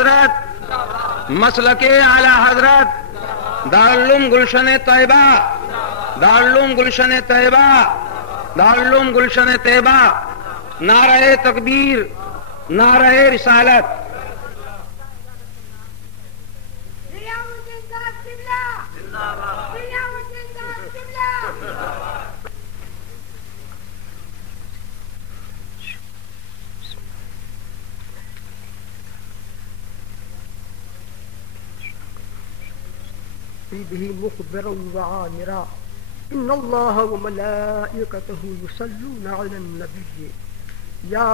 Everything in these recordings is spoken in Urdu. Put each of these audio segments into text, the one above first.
حضرت مسلک اعلی حضرت دارالعلوم گلشن طیبہ، دارالعلوم گلشن طیبہ، دارالعلوم گلشن طیبہ، نعرہ تکبیر، نعرہ رسالت۔ به مخبرا وعامرا ان الله وملائكته يصلون على النبي يا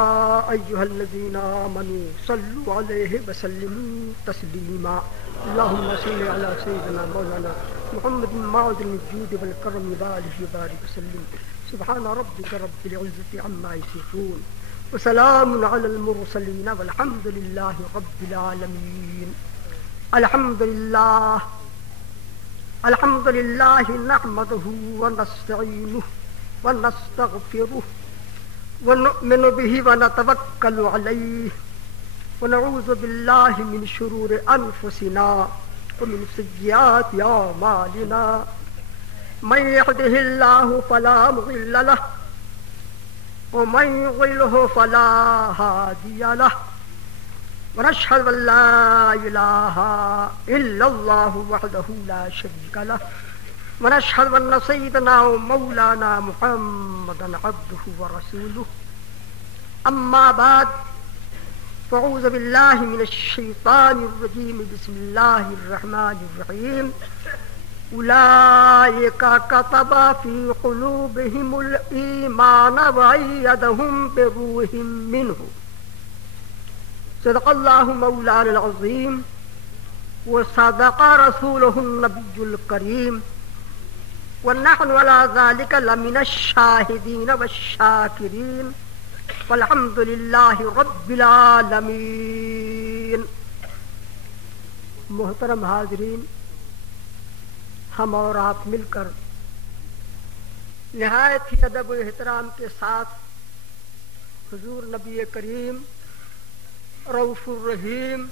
ايها الذين امنوا صلوا عليه وسلموا تسليما اللهم صل على سيدنا مولانا محمد معدن الجود والكرم وآله وبارك وسلم سبحان ربك رب العزة عما يصفون وسلام على المرسلين والحمد لله رب العالمين۔ الحمد لله الحمد لله نحمده ونستعينه ونستغفره ونؤمن به ونتوكل عليه ونعوذ بالله من شرور أنفسنا ومن سيئات أعمالنا من يهده الله فلا مضل له ومن يضلل فلا هادي له ونشهد أن لا إله إلا الله وحده لا شريك له ونشهد أن سيدنا ومولانا محمدا عبده ورسوله أما بعد فأعوذ بالله من الشيطان الرجيم بسم الله الرحمن الرحيم أولئك كتب في قلوبهم الإيمان وأيدهم بروح منه صدق الله مولانا العظيم وصدق رسوله النبي الكريم ونحن على ذلك لمن الشاهدين والشاكرين والحمد لله رب العالمين۔ محترم حاضرین، ہم اور آپ مل کر نہایت ہی ادب و احترام کے ساتھ حضور نبی کریم رؤوف الرحیم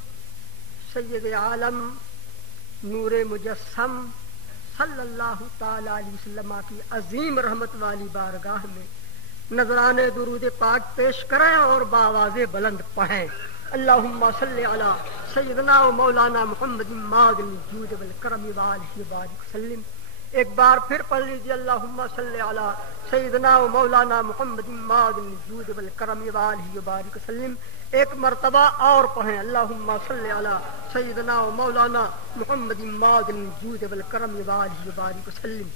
سید عالم نور مجسم صلی اللہ تعالی علیہ وسلم کی عظیم رحمت والی بارگاہ میں نذران درود پاک پیش کریں اور بآواز بلند پڑھیں۔ اللہم صلی علی سیدنا و مولانا محمد معدن الجود والکرم وآلہ وبارک وسلم۔ ایک بار پھر پڑھ لیجیے، اللہم صلی علی سیدنا و مولانا محمد معدن الجود والکرم وآلہ وبارک وسلم۔ ایک مرتبہ اور پڑھیں، اللہم صلی علی سیدنا و مولانا محمد معدن الجود والکرم وآلہ وبارک وسلم۔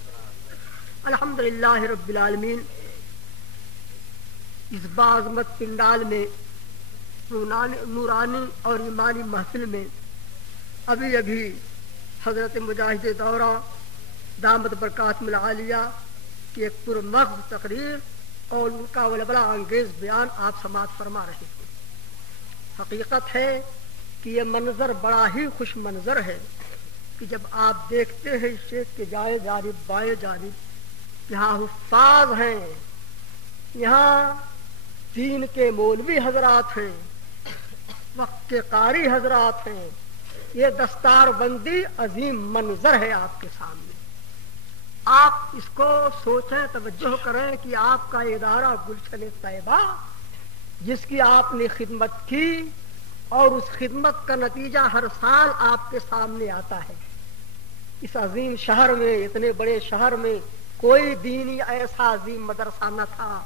الحمدللہ رب العالمین۔ اس باعظمت پنڈال میں نورانی اور ایمانی محفل میں ابھی ابھی حضرت مجاہد دورہ دامت برکاتہم العالیہ کی ایک پرمغز تقریر اور ان کا ولولہ انگیز بیان آپ سماعت فرما رہے ہیں۔ حقیقت ہے کہ یہ منظر بڑا ہی خوش منظر ہے کہ جب آپ دیکھتے ہیں شیخ کے جائے جانب بائیں جانب یہاں حفاظ ہیں، یہاں دین کے مولوی حضرات ہیں، وقت کے قاری حضرات ہیں، یہ دستار بندی عظیم منظر ہے آپ کے سامنے۔ آپ اس کو سوچیں، توجہ کریں کہ آپ کا ادارہ گلشن طیبہ جس کی آپ نے خدمت کی اور اس خدمت کا نتیجہ ہر سال آپ کے سامنے آتا ہے۔ اس عظیم شہر میں، اتنے بڑے شہر میں کوئی دینی ایسا عظیم مدرسہ نہ تھا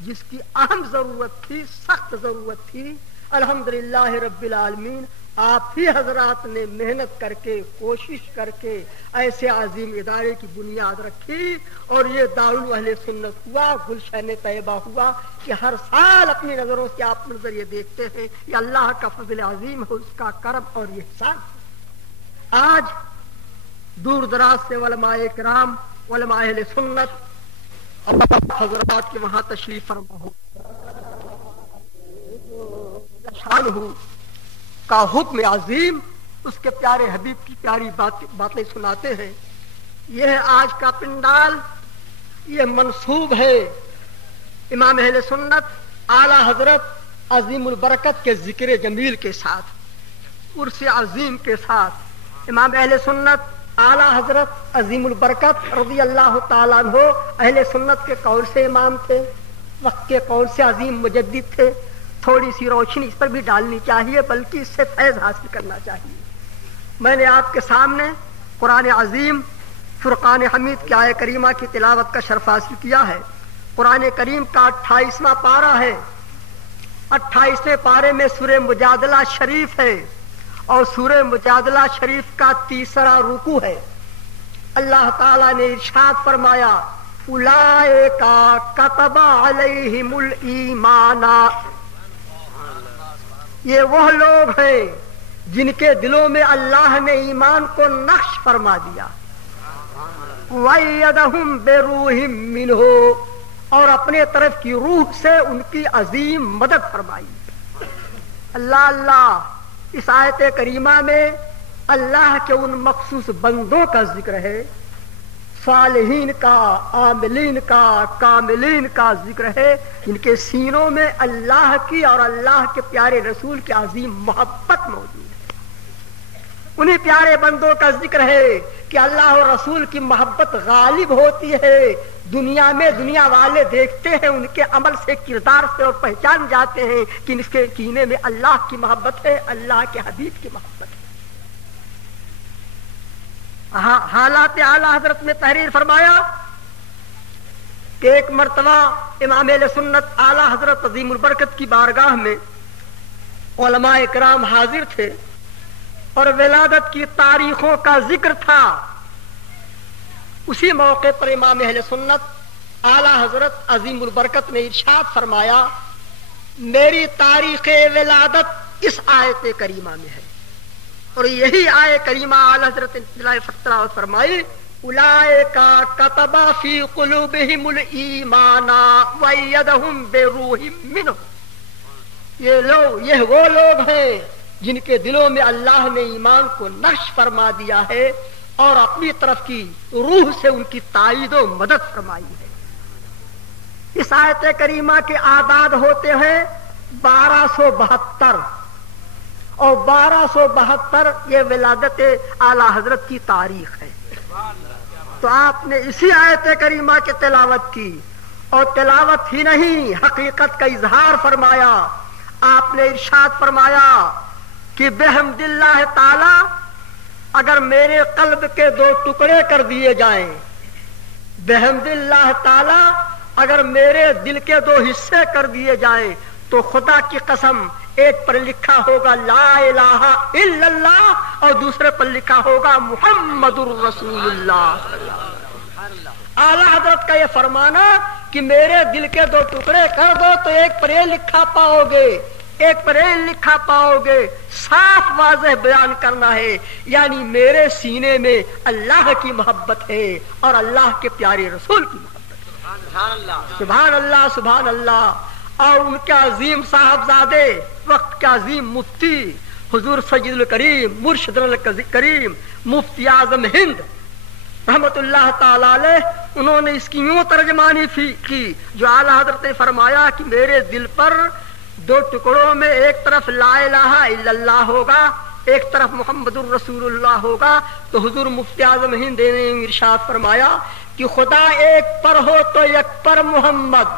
جس کی اہم ضرورت تھی، سخت ضرورت تھی۔ الحمدللہ رب العالمین، آپ ہی حضرات نے محنت کر کے، کوشش کر کے ایسے عظیم ادارے کی بنیاد رکھی اور یہ دارالعلوم اہل سنت ہوا، گلشن طیبہ ہوا کہ ہر سال اپنی نظروں سے آپ منظر یہ دیکھتے ہیں، یہ اللہ کا فضل عظیم ہے، اس کا کرم اور یہ احسان۔ آج دور دراز سے علماء کرام، علماء اہل سنت حضرات کے وہاں تشریف فرما ہو شان ہو کا حکم عظیم، اس کے پیارے حبیب کی پیاری باتیں سناتے ہیں۔ یہ ہے آج کا پنڈال، یہ منسوب ہے امام اہل سنت اعلی حضرت عظیم البرکت کے ذکر جمیل کے ساتھ۔ عرس عظیم کے ساتھ امام اہل سنت اعلیٰ حضرت عظیم البرکت رضی اللہ تعالیٰ عنہ اہل سنت کے قول سے امام تھے، وقت کے قول سے عظیم مجدد تھے. تھوڑی سی روشنی اس پر بھی ڈالنی چاہیے، بلکہ اس سے فیض حاصل کرنا چاہیے. میں نے آپ کے سامنے قرآن عظیم فرقان حمید کی آیہ کریمہ کی تلاوت کا شرف حاصل کیا ہے. قرآن کریم کا 28واں پارہ ہے. 28ویں پارے میں سورہ مجادلہ شریف ہے اور سورہ مجادلہ شریف کا 3واں رکوع ہے. اللہ تعالیٰ نے ارشاد فرمایا اولئک کتب علیہم الایمان، یہ وہ لوگ ہیں جن کے دلوں میں اللہ نے ایمان کو نقش فرما دیا. وَأَيَّدَهُمْ بِرُوحٍ مِّنْهُ، اور اپنے طرف کی روح سے ان کی عظیم مدد فرمائی. اللہ اللہ، اس آیت کریمہ میں اللہ کے ان مخصوص بندوں کا ذکر ہے، صالحین کا، عاملین کا، کاملین کا ذکر ہے، جن کے سینوں میں اللہ کی اور اللہ کے پیارے رسول کی عظیم محبت موجود ہے. انہی پیارے بندوں کا ذکر ہے کہ اللہ اور رسول کی محبت غالب ہوتی ہے. دنیا میں دنیا والے دیکھتے ہیں، ان کے عمل سے، کردار سے، اور پہچان جاتے ہیں کہ ان کے سینے میں اللہ کی محبت ہے، اللہ کے حبیب کی محبت ہے. حالات اعلیٰ حضرت میں تحریر فرمایا کہ ایک مرتبہ امام اہل سنت اعلیٰ حضرت عظیم البرکت کی بارگاہ میں علماء کرام حاضر تھے اور ولادت کی تاریخوں کا ذکر تھا. اسی موقع پر امام اہل سنت اعلیٰ حضرت عظیم البرکت نے ارشاد فرمایا میری تاریخ ولادت اس آیت کریمہ میں ہے. اور یہی آیت کریمہ اعلیٰ حضرت تلاوت فرمائی اولئک کتب فی قلوبہم الایمان وایدہم بروح منہ، یہ وہ لوگ ہیں جن کے دلوں میں اللہ نے ایمان کو نقش فرما دیا ہے اور اپنی طرف کی روح سے ان کی تائید و مدد فرمائی ہے. اس آیت کریمہ کے اعداد ہوتے ہیں 1272 اور 1272 یہ ولادت اعلیٰ حضرت کی تاریخ ہے. تو آپ نے اسی آیت کریمہ کی تلاوت کی، اور تلاوت ہی نہیں حقیقت کا اظہار فرمایا. آپ نے ارشاد فرمایا کہ بحمد اللہ تعالی اگر میرے قلب کے 2 ٹکڑے کر دیے جائیں، بحمد اللہ تعالی اگر میرے دل کے 2 حصے کر دیے جائیں، تو خدا کی قسم ایک پر لکھا ہوگا لا الہ الا اللہ اور دوسرے پر لکھا ہوگا محمد الرسول اللہ. اعلیٰ حضرت کا یہ فرمانا کہ میرے دل کے 2 ٹکڑے کر دو تو ایک پر یہ لکھا پاؤ گے، ایک پر یہ لکھا پاؤ گے. صاف واضح بیان کرنا ہے، یعنی میرے سینے میں اللہ کی محبت ہے اور اللہ کے پیارے رسول کی محبت ہے. سبحان اللہ سبحان اللہ. اور ان کے عظیم صاحبزادے، وقت کے عظیم مفتی حضور سید الکریم مرشد الکریم مفتی اعظم ہند رحمت اللہ تعالی علیہ، انہوں نے اس کی یوں ترجمانی کی جو اعلیٰ حضرت نے فرمایا کہ میرے دل پر 2 ٹکڑوں میں ایک طرف لا الہ الا اللہ ہوگا، ایک طرف محمد الرسول اللہ ہوگا. تو حضور مفتی اعظم ہند نے ارشاد فرمایا کہ خدا ایک پر ہو تو یک پر محمد،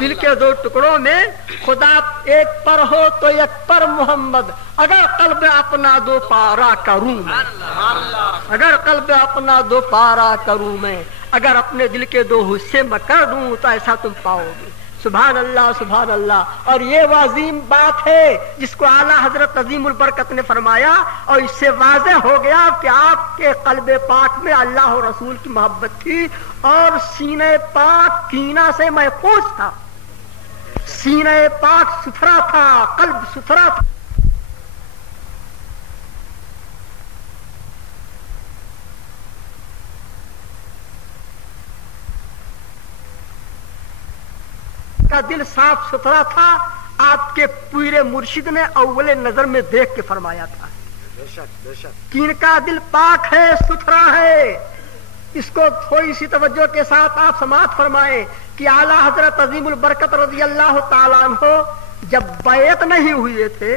دل کے 2 ٹکڑوں میں خدا ایک پر ہو تو یک پر محمد. اگر قلب اپنا 2 پارا کروں میں، اگر قلب اپنا 2 پارا کروں میں، اگر اپنے دل کے 2 حصے میں کر دوں تو ایسا تم پاؤ گے. سبحان اللہ سبحان اللہ. اور یہ وہ عظیم بات ہے جس کو اعلیٰ حضرت عظیم البرکت نے فرمایا، اور اس سے واضح ہو گیا کہ آپ کے قلب پاک میں اللہ اور رسول کی محبت تھی اور سینے پاک کینہ سے محفوظ تھا، سینے پاک ستھرا تھا، قلب ستھرا تھا. کا دل صاف ستھرا تھا. آپ کے پورے مرشد نے اول نظر میں دیکھ کے فرمایا تھا کہ ان کا دل پاک ہے، ستھرا ہے. اس کو تھوڑی سی توجہ کے ساتھ آپ سماعت فرمائیں کہ اعلیٰ حضرت عظیم البرکت رضی اللہ تعالیٰ عنہ جب بیعت نہیں ہوئے تھے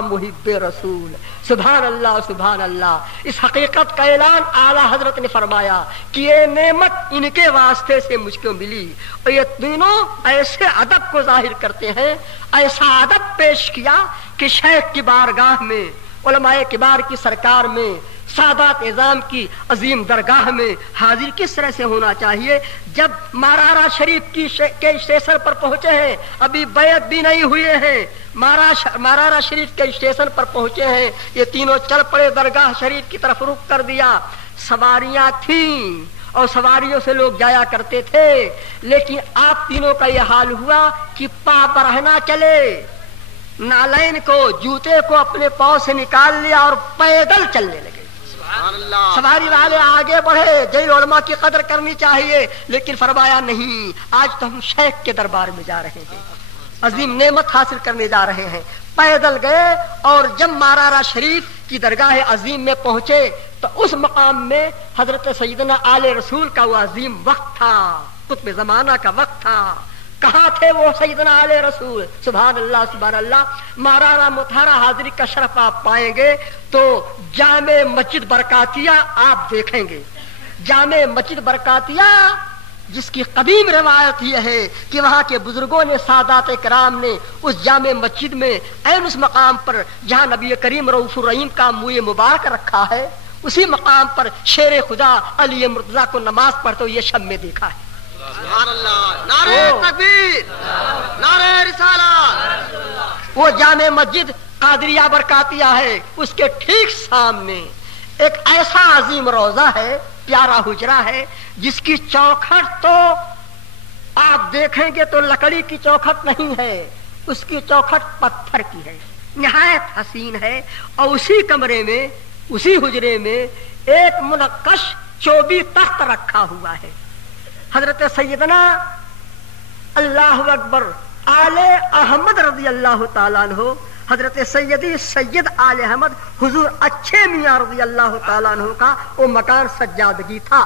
محب رسول. سبحان اللہ سبحان اللہ. اس حقیقت کا اعلان اعلیٰ حضرت نے فرمایا کہ یہ نعمت ان کے واسطے سے مجھ کو ملی. اور یہ تینوں ایسے ادب کو ظاہر کرتے ہیں, ایسا ادب پیش کیا کہ شیخ کی بارگاہ میں, علماء کبار کی سرکار میں, سادات اعظام کی عظیم درگاہ میں حاضر کس طرح سے ہونا چاہیے. جب مارارا شریف کے اسٹیشن پر پہنچے ہیں, ابھی بیعت بھی نہیں ہوئے ہیں, مارارا شریف کے اسٹیشن پر پہنچے ہیں, یہ تینوں چل پڑے درگاہ شریف کی طرف رخ کر دیا. سواریاں تھیں اور سواریوں سے لوگ جایا کرتے تھے, لیکن آپ تینوں کا یہ حال ہوا کہ پا برہنا چلے, نالین کو, جوتے کو اپنے پاؤں سے نکال لیا اور پیدل چلنے لگے. سواری والے آگے بڑھے, جن علماء کی قدر کرنی چاہیے, لیکن فرمایا نہیں, آج تو ہم شیخ کے دربار میں جا رہے ہیں, عظیم نعمت حاصل کرنے جا رہے ہیں. پیدل گئے اور جب مارارا شریف کی درگاہ عظیم میں پہنچے تو اس مقام میں حضرت سیدنا آل رسول کا وہ عظیم وقت تھا, قطب زمانہ کا وقت تھا. کہاں تھے وہ سیدنا آل رسول؟ سبحان اللہ سبحان اللہ. مارارا مطہرہ حاضری کا شرف آپ پائیں گے تو جامع مسجد برکاتیہ آپ دیکھیں گے. جامع مسجد برکاتیہ جس کی قدیم روایت یہ ہے کہ وہاں کے بزرگوں نے, سادات کرام نے اس جامع مسجد میں عین اس مقام پر جہاں نبی کریم رؤوف الرحیم کا منہ مبارک رکھا ہے, اسی مقام پر شیر خدا علی مرتضیٰ کو نماز پڑھتے ہوئے شب میں دیکھا ہے. سبحان اللہ. نعرہ تکبیر, نعرہ رسالت. وہ جامع مسجد قادریہ برکاتیہ ہے, اس کے ٹھیک سامنے ایک ایسا عظیم روضہ ہے, پیارا حجرہ ہے, جس کی چوکھٹ تو آپ دیکھیں گے تو لکڑی کی چوکھٹ نہیں ہے, اس کی چوکھٹ پتھر کی ہے, نہایت حسین ہے. اور اسی کمرے میں, اسی حجرے میں ایک منقش چوبی تخت رکھا ہوا ہے. حضرت سیدنا اللہ اکبر آل احمد رضی اللہ تعالیٰ عنہ, حضرت سیدی سید آل احمد حضور اچھے میاں رضی اللہ تعالیٰ عنہ کا وہ مکان سجادگی تھا.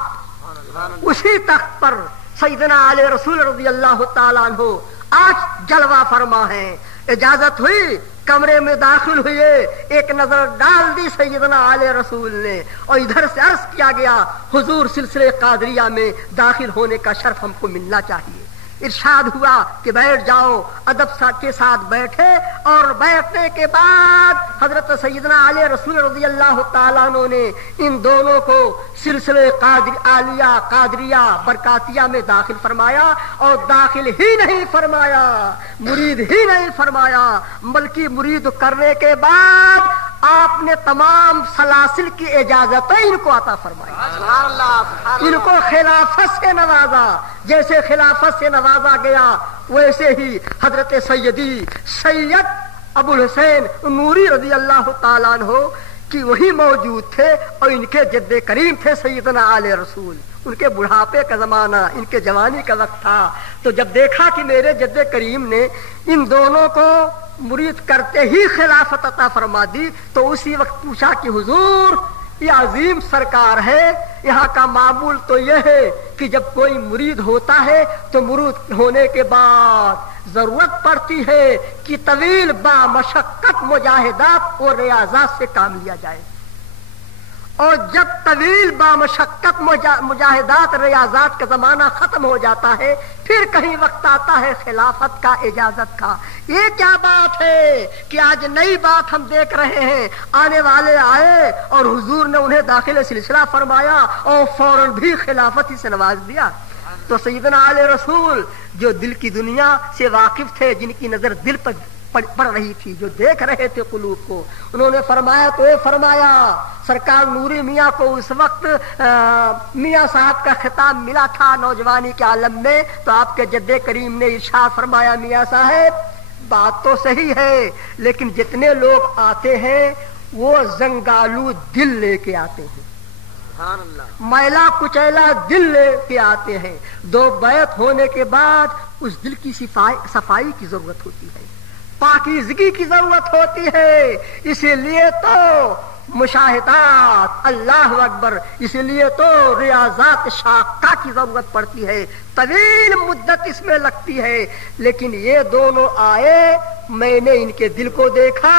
اسی تخت پر سیدنا آل رسول رضی اللہ تعالیٰ عنہ آج جلوہ فرما ہے. اجازت ہوئی, کمرے میں داخل ہوئے, ایک نظر ڈال دی سیدنا آل رسول نے, اور ادھر سے عرض کیا گیا حضور سلسلے قادریہ میں داخل ہونے کا شرف ہم کو ملنا چاہیے. ارشاد ہوا کہ بیٹھ جاؤ. ادب کے ساتھ بیٹھے, اور بیٹھنے کے بعد حضرت سیدنا علی رسول رضی اللہ تعالیٰ عنہ نے ان دونوں کو سلسلے عالیہ قادریہ برکاتیہ میں داخل فرمایا. اور داخل ہی نہیں فرمایا, مرید ہی نہیں فرمایا, بلکہ مرید کرنے کے بعد آپ نے تمام سلاسل کی اجازتیں ان کو عطا فرمائی. ان کو خلافت سے نوازا, جیسے خلافت سے نوازا گیا ویسے ہی حضرت سیدی سید ابو الحسین نوری رضی اللہ تعالیٰ عنہ کی وہی موجود تھے, اور ان کے جد کریم تھے سیدنا آل رسول. ان کے بڑھاپے کا زمانہ, ان کے جوانی کا وقت تھا. تو جب دیکھا کہ میرے جد کریم نے ان دونوں کو مرید کرتے ہی خلافت عطا فرما دی, تو اسی وقت پوچھا کہ حضور یہ عظیم سرکار ہے, یہاں کا معمول تو یہ ہے کہ جب کوئی مرید ہوتا ہے تو مرید ہونے کے بعد ضرورت پڑتی ہے کہ طویل با مشقت مجاہدات اور ریاضات سے کام لیا جائے, اور جب طویل با مشقت مجاہدات ریاضات کا زمانہ ختم ہو جاتا ہے پھر کہیں وقت آتا ہے خلافت کا, اجازت کا. یہ کیا بات ہے کہ آج نئی بات ہم دیکھ رہے ہیں. آنے والے آئے اور حضور نے انہیں داخل سلسلہ فرمایا اور فوراً بھی خلافت ہی سے نواز دیا. تو سیدنا آل رسول جو دل کی دنیا سے واقف تھے, جن کی نظر دل پر پڑ رہی تھی, جو دیکھ رہے تھے قلوب کو, انہوں نے فرمایا تو یہ فرمایا. سرکار نوری میاں کو اس وقت میاں صاحب کا خطاب ملا تھا نوجوانی کے عالم میں, تو آپ کے جد کریم نے ارشاد فرمایا میاں صاحب بات تو صحیح ہے, لیکن جتنے لوگ آتے ہیں وہ زنگالو دل لے کے آتے ہیں, میلا کچیلا دل لے کے آتے ہیں. دو بیعت ہونے کے بعد اس دل کی صفائی کی ضرورت ہوتی ہے, پاکیزگی کی ضرورت ہوتی ہے. اسی لیے تو مشاہدات، اللہ اکبر. اس لیے تو ریاضات شاقہ کی ضرورت پڑتی ہے، طویل مدت اس میں لگتی ہے. لیکن یہ دونوں آئے، میں نے ان کے دل کو دیکھا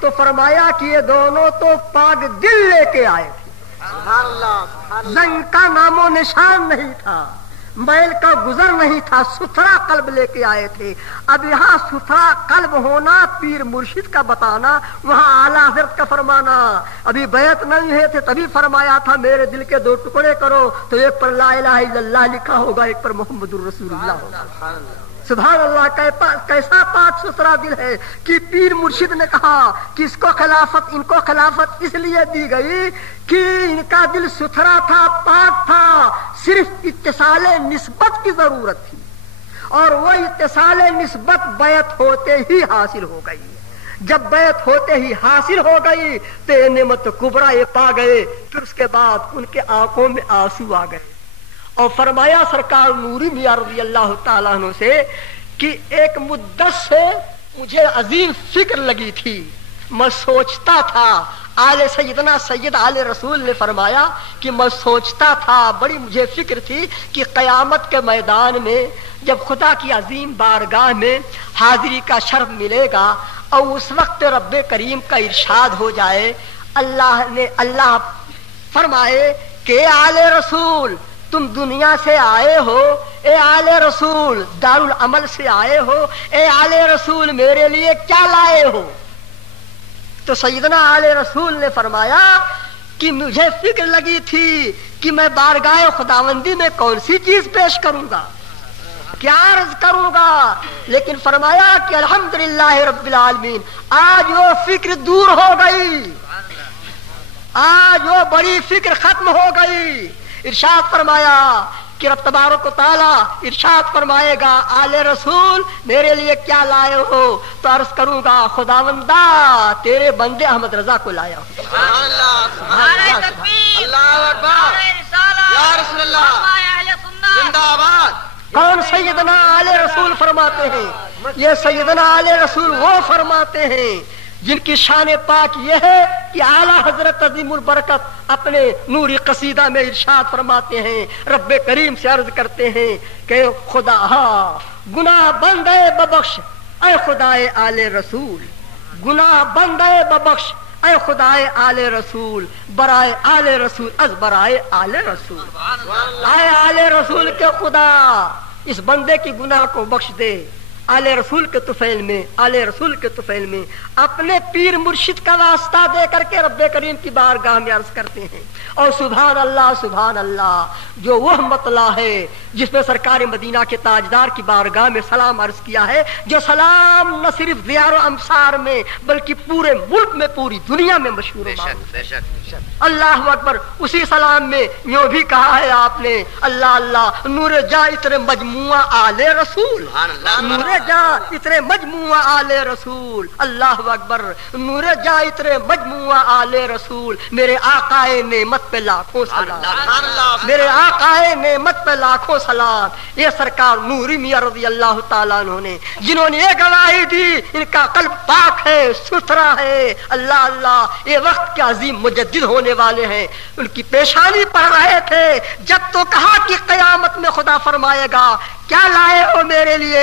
تو فرمایا کہ یہ دونوں تو پاک دل لے کے آئے تھے. سبحان اللہ. زنگ کا نام و نشان نہیں تھا، میل کا گزر نہیں تھا، ستھرا قلب لے کے آئے تھے. اب یہاں ستھرا قلب ہونا پیر مرشد کا بتانا، وہاں اعلیٰ حضرت کا فرمانا. ابھی بیعت نہیں ہوئے تھے تبھی فرمایا تھا میرے دل کے دو ٹکڑے کرو، تو ایک پر لا الہ الا اللہ لکھا ہوگا، ایک پر محمد الرسول اللہ ہوگا. سبحان اللہ. کیسا پاک ستھرا دل ہے کہ پیر مرشد نے کہا کہ اس کو خلافت، ان کو خلافت اس لیے دی گئی کہ ان کا دل ستھرا تھا، پاک تھا، صرف اتصال نسبت کی ضرورت تھی، اور وہ اتصال نسبت بیعت ہوتے ہی حاصل ہو گئی. جب بیعت ہوتے ہی حاصل ہو گئی تو یہ نعمت کبریٰ یہ پا گئے. پھر اس کے بعد ان کے آنکھوں میں آنسو آ گئے اور فرمایا سرکار نوری میاں رضی اللہ تعالیٰ عنہ سے کہ ایک مدت سے مجھے عظیم فکر لگی تھی، میں سوچتا تھا. آل سیدنا سید آل رسول نے فرمایا کہ میں سوچتا تھا، بڑی مجھے فکر تھی کہ قیامت کے میدان میں جب خدا کی عظیم بارگاہ میں حاضری کا شرف ملے گا اور اس وقت رب کریم کا ارشاد ہو جائے، اللہ فرمائے کہ آل رسول تم دنیا سے آئے ہو، اے آل رسول دارالعمل سے آئے ہو، اے آل رسول میرے لیے کیا لائے ہو؟ تو سیدنا آل رسول نے فرمایا کہ مجھے فکر لگی تھی کہ میں بارگاہ خداوندی میں کون سی چیز پیش کروں گا، کیا عرض کروں گا. لیکن فرمایا کہ الحمدللہ رب العالمین آج وہ فکر دور ہو گئی، آج وہ بڑی فکر ختم ہو گئی. ارشاد فرمایا کہ رب تبارک و تعالی ارشاد فرمائے گا آل رسول میرے لیے کیا لائے ہو؟ تو عرض کروں گا خداوندا تیرے بندے احمد رضا کو لایا ہو. سبحان اللہ. سبحان اللہ. اللہ اکبر. یا رسول اللہ زندہ آباد. کون سیدنا آل رسول فرماتے ہیں؟ یہ سیدنا آل رسول وہ فرماتے ہیں جن کی شان پاک یہ ہے کہ اعلیٰ حضرت عظیم البرکت اپنے نوری قصیدہ میں ارشاد فرماتے ہیں، رب کریم سے عرض کرتے ہیں کہ خدا گناہ بندے ببخش اے خدائے آل رسول، گناہ بندے ببخش اے خدائے آل رسول، برائے آل رسول از برائے آل رسول. اے آل رسول کے خدا اس بندے کی گناہ کو بخش دے. آل رسول کے طفیل میں، آل رسول کے طفیل میں اپنے پیر مرشد کا واسطہ دے کر کے رب کریم کی بارگاہ میں عرض کرتے ہیں. اور سبحان اللہ سبحان اللہ، جو وہ مطلع ہے جس میں سرکار مدینہ کے تاجدار کی بارگاہ میں سلام عرض کیا ہے، جو سلام نہ صرف دیار و امصار میں بلکہ پورے ملک میں، پوری دنیا میں مشہور ہے. اللہ اکبر. اسی سلام میں یوں بھی کہا ہے آپ نے اللہ اللہ نور جا اتنے مجموعہ آل رسول، نور جا اتنے مجموعہ آل رسول. اللہ اکبر. نور جا اتنے مجموعہ آل رسول. میرے آقائے نعمت پہ لاکھوں سلام، میرے آقائے نعمت پہ لاکھوں سلام. یہ سرکار نوری میاں رضی اللہ تعالیٰ عنہ نے جنہوں نے یہ گواہی دی ان کا قلب پاک ہے، ستھرا ہے. اللہ اللہ. یہ وقت کے عظیم مجدد ہونے والے ہیں. ان کی پیشانی پڑھ رہے تھے جب تو کہا کہ قیامت میں خدا فرمائے گا کیا لائے ہو میرے لیے،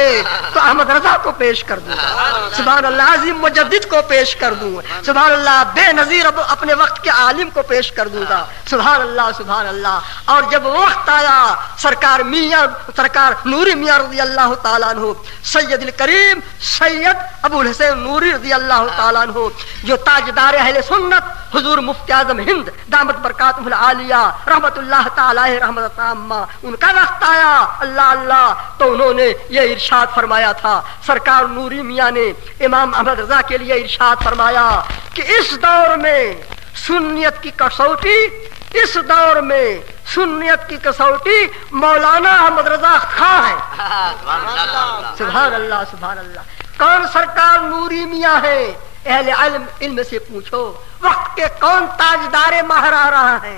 تو احمد رضا کو پیش کر دوں گا. سبحان اللہ. عظیم مجدد کو پیش کر دوں. سبحان اللہ. بے نظیر اپنے وقت کے عالم کو پیش کر دوں گا. سبحان اللہ سبحان اللہ. اور جب وقت آیا سرکار نوری میاں رضی اللہ تعالیٰ عنہ، سید الکریم سید ابو الحسین نوری رضی اللہ تعالیٰ عنہ جو تاجدار اہل سنت حضور مفتی اعظم ہند دامت برکاتہ العالیہ رحمت اللہ تعالی رحمت عامہ، ان کا وقت آیا اللہ اللہ تو انہوں نے یہ ارشاد فرمایا تھا. سرکار نوری میاں نے امام احمد رضا کے لیے ارشاد فرمایا کہ اس دور میں سنیت کی کسوٹی، اس دور میں سنیت کی کسوٹی مولانا احمد رضا خاں ہے. سبحان اللہ سبحان اللہ. کون سرکار نوری میاں ہے؟ اہل علم سے پوچھو وقت کے کون تاجدار ماہر آ رہا ہے.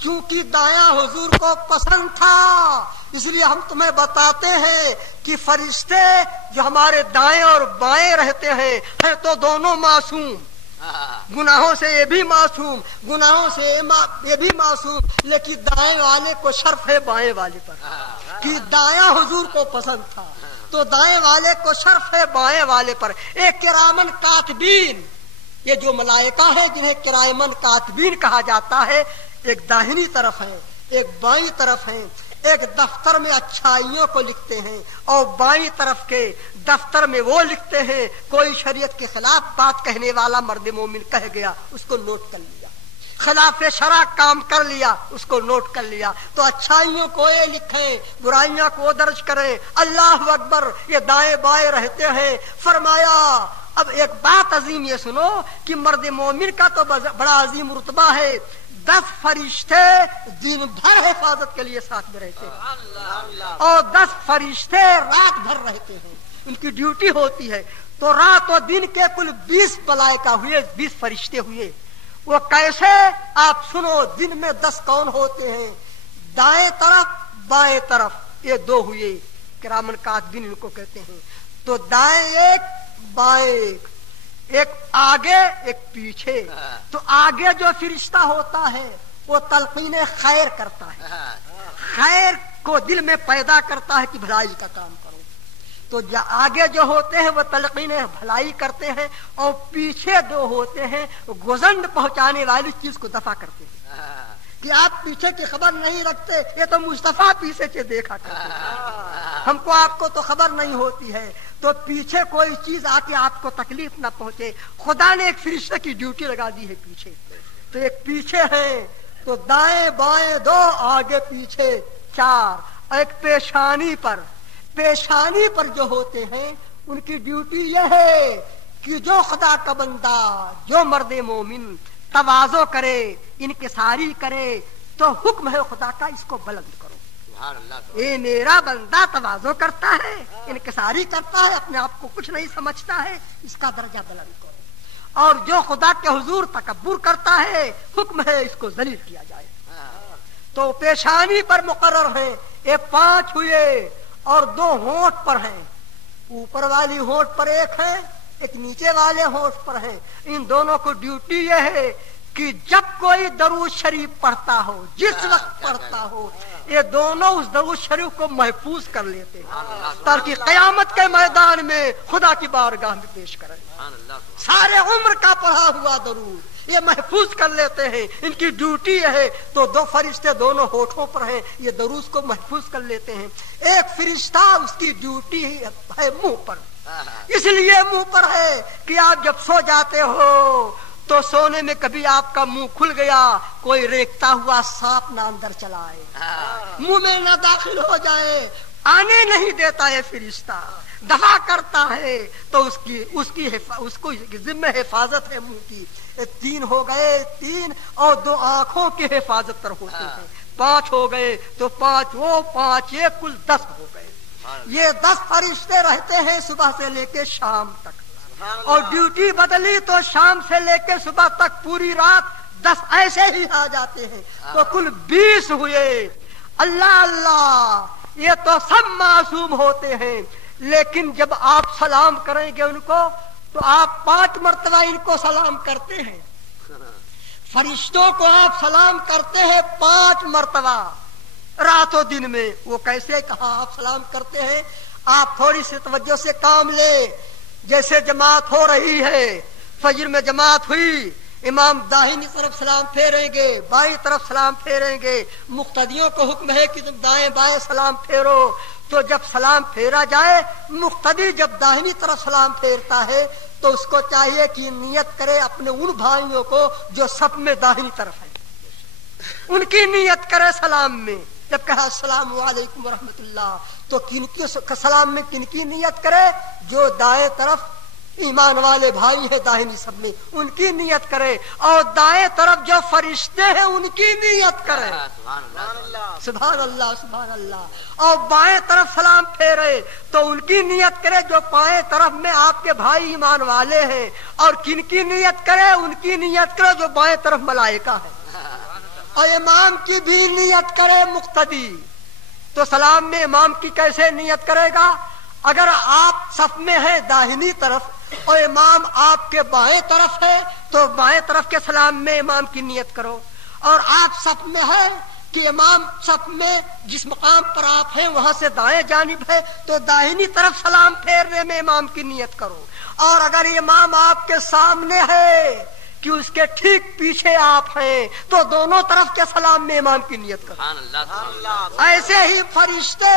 چونکہ دایاں حضور کو پسند تھا اس لیے ہم تمہیں بتاتے ہیں کہ فرشتے جو ہمارے دائیں اور بائیں رہتے ہیں تو دونوں معصوم، گناہوں سے یہ بھی معصوم، گناہوں سے یہ بھی معصوم، لیکن دائیں والے کو شرف ہے بائیں والے پر کہ دایاں حضور کو پسند تھا تو دائیں والے کو شرف ہے بائیں والے پر۔ ایک کرامن کاتبین، یہ جو ملائکہ ہے جنہیں کرامن کاتبین کہا جاتا ہے، ایک داہنی طرف ہے ایک بائیں طرف ہے، ایک دفتر میں اچھائیوں کو لکھتے ہیں اور بائیں طرف کے دفتر میں وہ لکھتے ہیں کوئی شریعت کے خلاف بات کہنے والا مرد مومن کہہ گیا اس کو نوٹ کر لیا، خلاف شرع کام کر لیا اس کو نوٹ کر لیا، تو اچھائیوں کو یہ لکھیں برائیاں کو درج کریں۔ اللہ اکبر، یہ دائیں بائیں رہتے ہیں۔ فرمایا اب ایک بات عظیم یہ سنو کہ مرد مومن کا تو بڑا عظیم رتبہ ہے، 10 فرشتے دن بھر حفاظت کے لیے ساتھ میں رہتے ہیں اور 10 فرشتے رات بھر رہتے ہیں، ان کی ڈیوٹی ہوتی ہے۔ تو رات و دن کے کل 20 ملائکہ ہوئے، 20 فرشتے ہوئے۔ وہ کیسے؟ آپ سنو، دن میں 10 کون ہوتے ہیں؟ دائیں طرف بائیں طرف یہ 2 ہوئے، کرامن کاتبین ان کو کہتے ہیں۔ تو دائیں ایک بائیں ایک آگے ایک پیچھے۔ تو آگے جو فرشتہ ہوتا ہے وہ تلقین خیر کرتا ہے، خیر کو دل میں پیدا کرتا ہے کہ بھلائی کا کام کرو۔ تو آگے جو ہوتے ہیں وہ تلقین بھلائی کرتے ہیں اور پیچھے 2 ہوتے ہیں گزنڈ پہنچانے والی چیز کو دفع کرتے ہیں کہ آپ پیچھے کی خبر نہیں رکھتے، یہ تو مصطفیٰ پیچھے سے دیکھا کرتے ہیں، ہم کو آپ کو تو خبر نہیں ہوتی ہے۔ تو پیچھے کوئی چیز آ کے آپ کو تکلیف نہ پہنچے، خدا نے ایک فرشتے کی ڈیوٹی لگا دی ہے پیچھے۔ تو ایک پیچھے ہے، تو دائیں بائیں 2، آگے پیچھے 4، ایک پیشانی پر۔ پیشانی پر جو ہوتے ہیں ان کی ڈیوٹی یہ ہے کہ جو خدا کا بندہ، جو مرد مومن تواضع کرے، انکساری کرے، تو حکم ہے خدا کا اس کو بلند کرو۔ یہ میرا بندہ تواضع کرتا ہے، انکساری کرتا ہے، اپنے آپ کو کچھ نہیں سمجھتا ہے، اس کا درجہ بلند کرو۔ اور جو خدا کے حضور تکبر کرتا ہے، حکم ہے اس کو ذلیل کیا جائے۔ تو پیشانی پر مقرر ہیں، یہ 5 ہوئے اور 2 ہونٹ پر ہیں، اوپر والی ہونٹ پر ایک ہے، ایک نیچے والے ہونٹ پر ہے۔ ان دونوں کو ڈیوٹی یہ ہے کہ جب کوئی درود شریف پڑھتا ہو، جس وقت پڑھتا ہو، یہ دونوں اس درود شریف کو محفوظ کر لیتے ہیں تاکہ قیامت کے میدان میں خدا کی بارگاہ میں پیش کریں۔ سارے عمر کا پڑھا ہوا درود یہ محفوظ کر لیتے ہیں، ان کی ڈیوٹی ہے۔ تو 2 فرشتے دونوں ہوٹھوں پر ہیں، یہ درود کو محفوظ کر لیتے ہیں۔ ایک فرشتہ اس کی ڈیوٹی ہے منہ پر، اس لیے منہ پر ہے کہ آپ جب سو جاتے ہو تو سونے میں کبھی آپ کا منہ کھل گیا، کوئی ریکتا ہوا سانپ نہ اندر چلا آئے، منہ میں نہ داخل ہو جائے، آنے نہیں دیتا ہے فرشتہ، دفع کرتا ہے۔ تو اس کو ذمہ حفاظت ہے منہ کی۔ 3 ہو گئے، 3 اور 2 آنکھوں کی حفاظت پر ہوتے ہیں، 5 ہو گئے، تو 5 وہ 5 یہ کل 10 ہو گئے۔ یہ 10 فرشتے رہتے ہیں صبح سے لے کے شام تک، اور ڈیوٹی بدلی تو شام سے لے کے صبح تک پوری رات 10 ایسے ہی آ جاتے ہیں، تو کل 20 ہوئے۔ اللہ اللہ، یہ تو سب معصوم ہوتے ہیں، لیکن جب آپ سلام کریں گے ان کو تو آپ 5 مرتبہ ان کو سلام کرتے ہیں، فرشتوں کو آپ سلام کرتے ہیں 5 مرتبہ رات و دن میں۔ وہ کیسے کہا آپ سلام کرتے ہیں؟ آپ تھوڑی سی توجہ سے کام لے۔ جیسے جماعت ہو رہی ہے، فجر میں جماعت ہوئی، امام داہنی طرف سلام پھیریں گے، بائیں طرف سلام پھیریں گے، مقتدیوں کو حکم ہے کہ تم دائیں بائیں سلام پھیرو۔ تو جب سلام پھیرا جائے، مقتدی جب داہنی طرف سلام پھیرتا ہے تو اس کو چاہیے کہ نیت کرے اپنے ان بھائیوں کو جو سب میں داہنی طرف ہے، ان کی نیت کرے سلام میں۔ جب کہا السلام علیکم ورحمۃ اللہ، تو کن کی سلام میں کن کی نیت کرے؟ جو دائیں طرف ایمان والے بھائی ہیں داہنی سب میں، ان کی نیت کرے، اور دائیں طرف جو فرشتے ہیں ان کی نیت کرے۔ سبحان اللہ سبحان اللہ۔ اور بائیں طرف سلام پھیرے تو ان کی نیت کرے جو بائیں طرف میں آپ کے بھائی ایمان والے ہیں، اور کن کی نیت کرے؟ ان کی نیت کرے جو بائیں طرف ملائکہ ہے، اور امام کی بھی نیت کرے مقتدی، تو سلام میں امام کی کیسے نیت کرے گا؟ اگر آپ صف میں ہیں داہنی طرف اور امام آپ کے بائیں طرف ہے تو بائیں طرف کے سلام میں امام کی نیت کرو، اور آپ صف میں ہیں کہ امام صف میں جس مقام پر آپ ہیں وہاں سے دائیں جانب ہے تو داہنی طرف سلام پھیرنے میں امام کی نیت کرو، اور اگر امام آپ کے سامنے ہے کہ اس کے ٹھیک پیچھے آپ ہیں تو دونوں طرف کے سلام میں امام کی نیت کرو۔ ایسے ہی فرشتے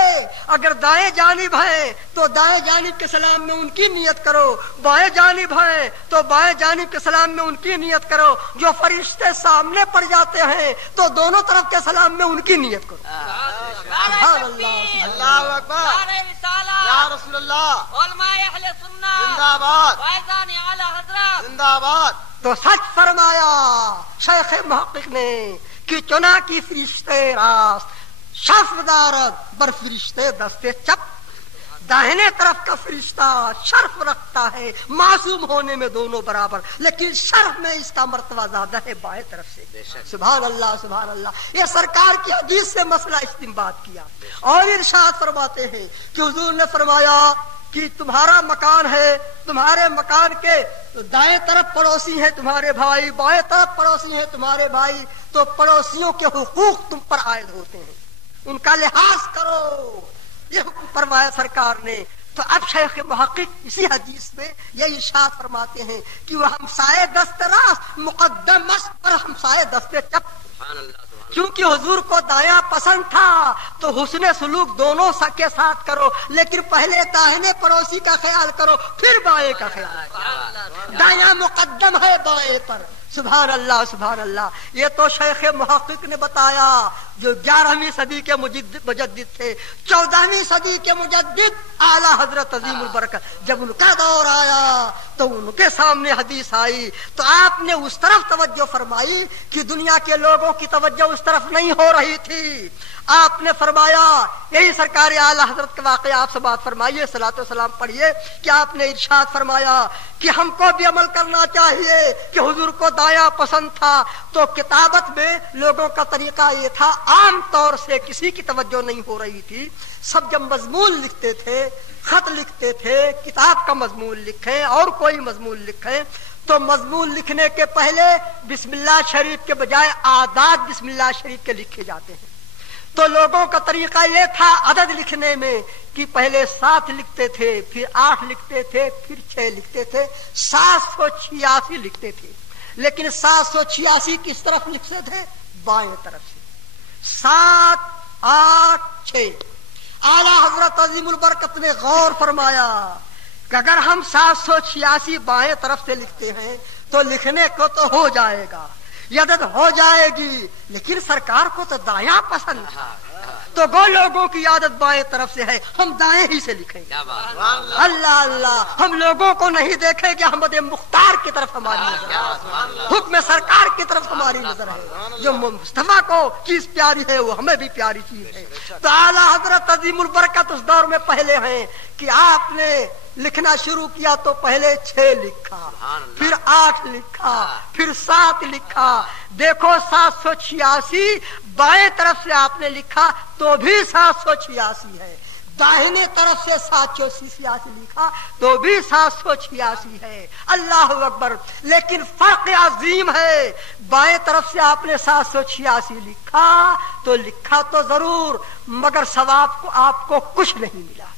اگر دائیں جانب ہیں تو دائیں جانب کے سلام میں ان کی نیت کرو، بائیں جانب ہیں تو بائیں جانب کے سلام میں ان کی نیت کرو، جو فرشتے سامنے پڑ جاتے ہیں تو دونوں طرف کے سلام میں ان کی نیت کرو۔ سبحان اللہ، اللہ اکبر، یا رسول اللہ، علماء اہل سنت زندہ باد، فیضان اعلی حضرت زندہ باد۔ تو سچ فرمایا شیخ محقق نے کہ چنا کی فرشتے راست شرف دارد بر فرشتے دستے چپ، داہنے طرف کا فرشتہ شرف رکھتا ہے معصوم ہونے میں دونوں برابر، لیکن شرف میں اس کا مرتبہ زیادہ ہے بائیں طرف سے۔ سبحان اللہ، سبحان اللہ۔ یہ سرکار کی حدیث سے مسئلہ استنباط کیا اور ارشاد فرماتے ہیں کہ حضور نے فرمایا کہ تمہارا مکان ہے، تمہارے مکان کے دائیں طرف پڑوسی ہیں تمہارے بھائی، بائیں طرف پڑوسی ہیں تمہارے بھائی، تو پڑوسیوں کے حقوق تم پر عائد ہوتے ہیں، ان کا لحاظ کرو، یہ حکم فرمایا سرکار نے۔ تو اب شیخ محقق اسی حدیث میں یہ ارشاد فرماتے ہیں کہ وہ ہمسائے دست راست مقدم است پر ہمسائے دست چپ، کیونکہ حضور کو دایاں پسند تھا تو حسن سلوک دونوں کے ساتھ کرو، لیکن پہلے داہنے پڑوسی کا خیال کرو پھر بائیں کا خیال کرو، دایاں مقدم ہے بائیں پر۔ سبحان اللہ، سبحان اللہ۔ یہ تو شیخ محقق نے بتایا جو 11ویں صدی کے مجدد تھے، 14ویں صدی کے مجدد اعلیٰ حضرت عظیم البرکت، جب ان کا دور آیا تو ان کے سامنے حدیث آئی تو آپ نے اس طرف توجہ فرمائی کہ دنیا کے لوگوں کی توجہ اس طرف نہیں ہو رہی تھی۔ آپ نے فرمایا، یہی سرکار اعلیٰ حضرت کا واقعہ آپ سے بات فرمائیے، صلاۃ و سلام پڑھیے، کہ آپ نے ارشاد فرمایا کہ ہم کو بھی عمل کرنا چاہیے کہ حضور کو دایاں پسند تھا، تو کتابت میں لوگوں کا طریقہ یہ تھا، عام طور سے کسی کی توجہ نہیں ہو رہی تھی، سب جب مضمون لکھتے تھے، خط لکھتے تھے، کتاب کا مضمون لکھیں اور کوئی مضمون لکھیں تو مضمون لکھنے کے پہلے بسم اللہ شریف کے بجائے اعداد بسم اللہ شریف کے لکھے جاتے ہیں۔ تو لوگوں کا طریقہ یہ تھا عدد لکھنے میں کہ پہلے 7 لکھتے تھے، پھر 8 لکھتے تھے، پھر 6 لکھتے تھے، 786 لکھتے تھے، لیکن 786 کس طرف لکھتے تھے؟ بائیں طرف سے۔ 7 8 6 اعلیٰ حضرت عظیم البرکت نے غور فرمایا کہ اگر ہم 786 بائیں طرف سے لکھتے ہیں تو لکھنے کو تو ہو جائے گا، یہ عدد ہو جائے گی، لیکن سرکار کو تو دایاں پسند ہے، تو وہ لوگوں کی عادت بائیں طرف سے ہے، ہم دائیں ہی سے لکھیں گے۔ اللہ اللہ، ہم لوگوں کو نہیں دیکھیں کہ احمد مختار کی طرف ہماری نظر ہے، حکم سرکار کی طرف ہماری نظر ہے، جو مصطفیٰ کو چیز پیاری ہے وہ ہمیں بھی پیاری چیز ہے۔ تو اعلیٰ حضرت عظیم البرکت اس دور میں پہلے ہیں کہ آپ نے لکھنا شروع کیا تو پہلے 6 لکھا، پھر 8 لکھا، پھر 7 لکھا، دیکھو 786 بائیں طرف سے آپ نے لکھا تو بھی 786 ہے، داہنے طرف سے 786 لکھا تو بھی 786 ہے۔ اللہ اکبر، لیکن فرق عظیم ہے، بائیں طرف سے آپ نے 786 لکھا تو لکھا تو ضرور مگر ثواب کو آپ کو کچھ نہیں ملا،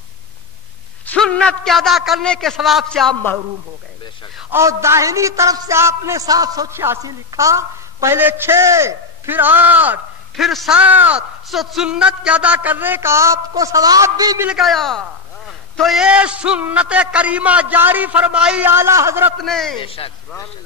سنت کے ادا کرنے کے ثواب سے آپ محروم ہو گئے۔ اور داہنی طرف سے آپ نے 786 لکھا، پہلے 6 پھر 8 پھر 7، سنت کے ادا کرنے کا آپ کو ثواب بھی مل گیا۔ تو یہ سنت کریمہ جاری فرمائی اعلیٰ حضرت نے۔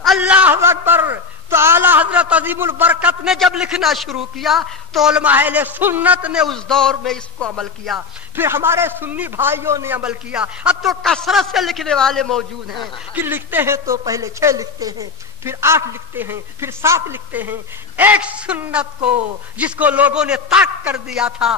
اللہ اکبر۔ تو اعلیٰ حضرت عظیم البرکت نے جب لکھنا شروع کیا تو علماء اہل سنت نے اس دور میں اس کو عمل کیا، پھر ہمارے سنی بھائیوں نے عمل کیا، اب تو کثرت سے لکھنے والے موجود ہیں کہ لکھتے ہیں تو پہلے 6 لکھتے ہیں، پھر 8 لکھتے ہیں، پھر 7 لکھتے ہیں۔ ایک سنت کو جس کو لوگوں نے ترک کر دیا تھا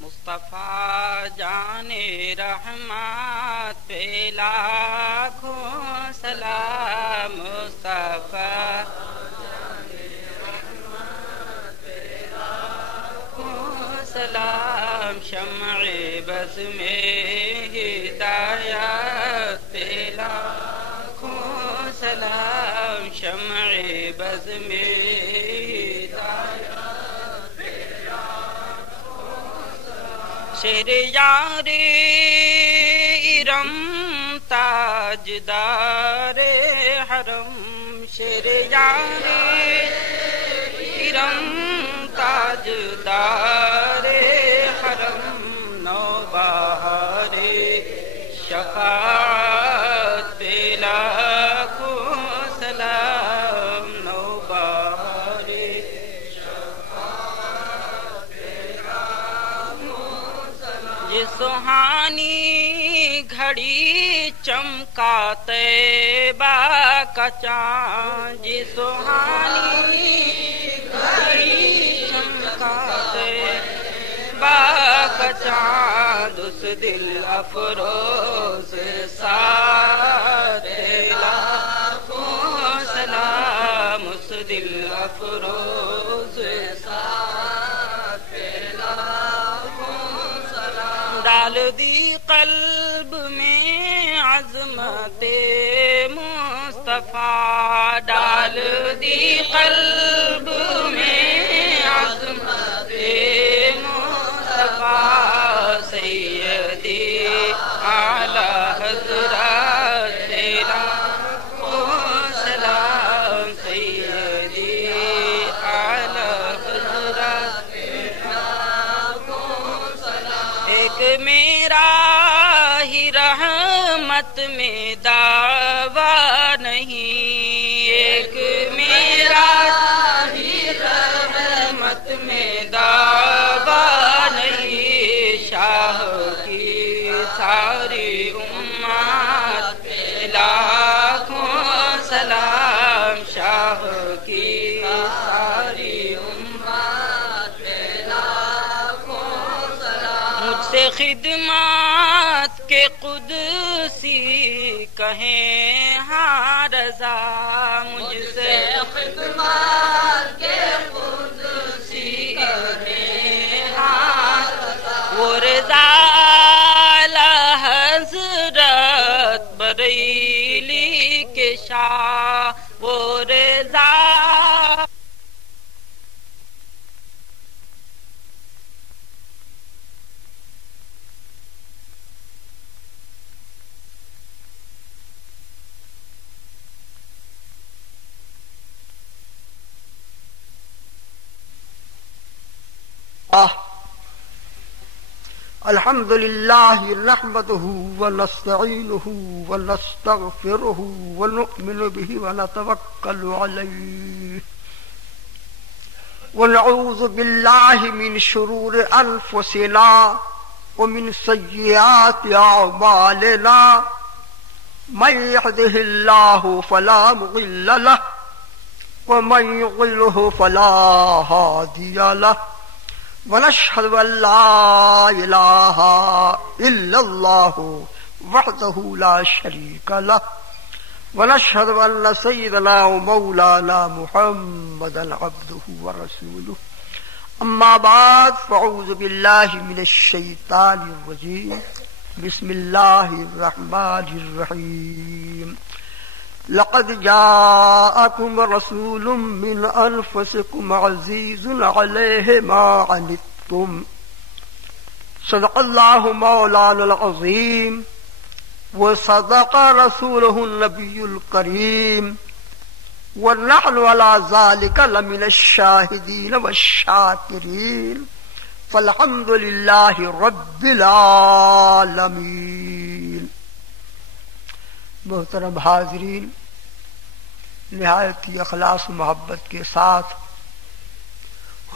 مصطفیٰ جان رحمت پہ لاکھوں سلام، مصطفیٰ سلام، شمع بز میں ہدایت پہ لاکھوں سلام، شمع بز میں ہدایت پہ لاکھوں سلام، شیر یار ارم تاجدار حرم، شیر یار ارم تاجدار حرم، نوبہار شفاعت پہ لاکھوں سلام، نوبہار شفاعت پہ لاکھوں سلام، یہ سہانی گھڑی چمکا طیبہ کا چاند، یہ سہانی گھڑی کا چاند، اس دل افروز ساتھ لاکھوں سلام، اس دل افروز ساتھ لاکھوں سلام، ڈال دی قلب میں عظمت مصطفیٰ، ڈال دی قلب میں عظمت مصطفیٰ، سیدی اعلی حضرت لاکھوں سلام، سیدی اعلی حضرت لاکھوں سلام، ایک میرا ہی رحمت میں دعویٰ نہیں، ایک میرا ہی رحمت میں دعویٰ نہیں، شاہ کی ساری امت پہ لاکھوں سلام، شاہ کی ساری امت پہ لاکھوں سلام، مجھ سے خدمات کے قدسی کہیں ہاں رضا، مجھ سے خدمات کے قدسی کہیں ہاں رضا، وہ رضا اعلی حضرت بریلی کے شاہ، وہ رضا الحمد لله نحمده ونستعينه ونستغفره ونؤمن به ونتوكل عليه ونعوذ بالله من شرور أنفسنا ومن سيئات أعمالنا، من يهده الله فلا مضل له ومن يضلل فلا هادي له، ونشهد أن لا إله إلا الله وحده لا شريك له، ونشهد أن سيدنا ومولانا محمدا عبده ورسوله، أما بعد، فأعوذ بالله من الشيطان الرجيم، بسم الله الرحمن الرحيم، لقد جاءكم رسول من أنفسكم عزيز عليه ما عنتم، صدق الله مولانا العظيم، وصدق رسوله النبي الكريم، ونحن على ذلك لمن الشاهدين والشاكرين، فالحمد لله رب العالمين۔ محترم حاضرین، نہایت ہی اخلاص و محبت کے ساتھ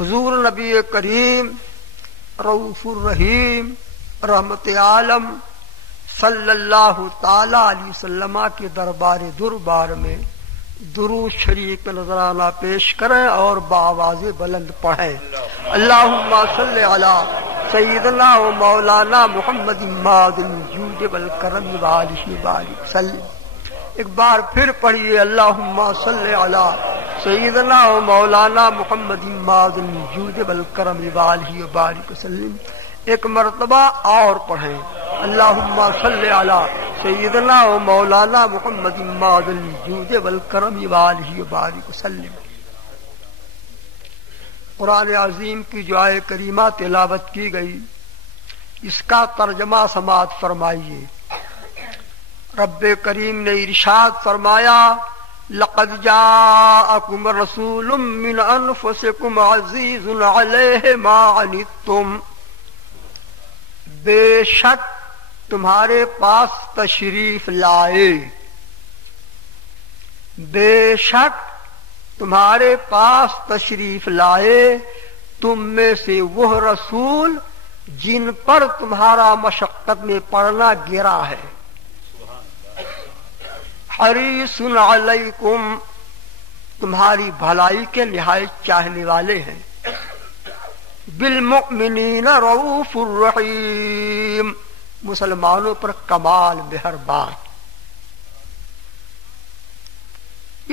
حضور نبی کریم رؤوف الرحیم رحمت عالم صلی اللہ تعالی علیہ وسلم کے دربار میں درود شریف کا نذرانہ پیش کریں اور بآواز بلند پڑھیں. اللہم صلی علی سیدنا و مولانا محمد ماد الجود والکرم وآلہ وبارک وسلم. ایک بار پھر پڑھیے اللہم صلی علی سیدنا و مولانا محمد ماد الجود والکرم وآلہ وبارک وسلم. ایک مرتبہ اور پڑھیں اللہم صلی علی سیدنا و مولانا محمد ماد الجود والکرم وآلہ وبارک وسلم. قرآن عظیم کی جو آیہ کریمہ تلاوت کی گئی اس کا ترجمہ سماعت فرمائیے. رب کریم نے ارشاد فرمایا لقد جاءکم رسول من انفسکم عزیز علیہ ما عنتم، بے شک تمہارے پاس تشریف لائے، بے شک تمہارے پاس تشریف لائے تم میں سے وہ رسول جن پر تمہارا مشقت میں پڑنا گرا ہے. حریص علیکم، تمہاری بھلائی کے نہایت چاہنے والے ہیں. بالمؤمنین رؤوف الرحیم، مسلمانوں پر کمال مہربان.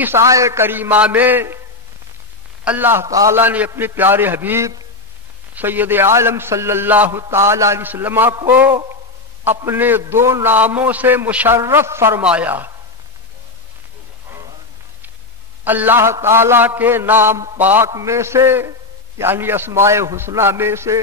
اس آیہ کریمہ میں اللہ تعالی نے اپنے پیارے حبیب سید عالم صلی اللہ تعالی علیہ وسلم کو اپنے دو ناموں سے مشرف فرمایا. اللہ تعالی کے نام پاک میں سے یعنی اسماء حسنہ میں سے